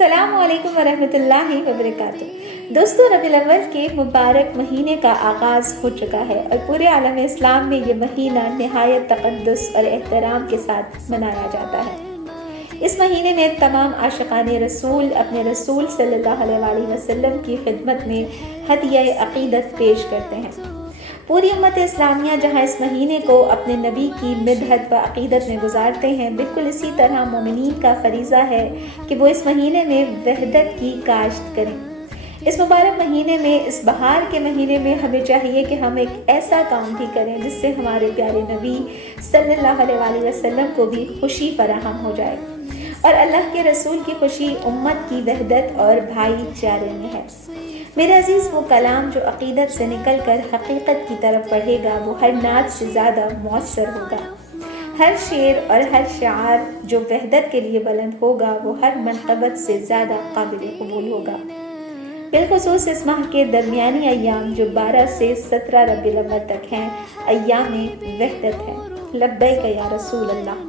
السلام علیکم ورحمۃ اللہ وبرکاتہ۔ دوستو، ربیع الاول کے مبارک مہینے کا آغاز ہو چکا ہے اور پورے عالم اسلام میں یہ مہینہ نہایت تقدس اور احترام کے ساتھ منایا جاتا ہے۔ اس مہینے میں تمام عاشقان رسول اپنے رسول صلی اللہ علیہ وسلم کی خدمت میں ہدیہ عقیدت پیش کرتے ہیں۔ پوری امت اسلامیہ جہاں اس مہینے کو اپنے نبی کی مدحت و عقیدت میں گزارتے ہیں، بالکل اسی طرح مومنین کا فریضہ ہے کہ وہ اس مہینے میں وحدت کی کاشت کریں۔ اس مبارک مہینے میں، اس بہار کے مہینے میں ہمیں چاہیے کہ ہم ایک ایسا کام بھی کریں جس سے ہمارے پیارے نبی صلی اللہ علیہ وسلم کو بھی خوشی فراہم ہو جائے، اور اللہ کے رسول کی خوشی امت کی وحدت اور بھائی چارے میں ہے۔ میرے عزیز، وہ کلام جو عقیدت سے نکل کر حقیقت کی طرف بڑھے گا وہ ہر نعت سے زیادہ مؤثر ہوگا۔ ہر شعر اور ہر شعار جو وحدت کے لیے بلند ہوگا وہ ہر منقبت سے زیادہ قابل قبول ہوگا۔ بالخصوص اس ماہ کے درمیانی ایام جو 12 سے 17 ربیع الاول تک ہیں، ایام وحدت ہیں۔ لبیک یا رسول اللہ۔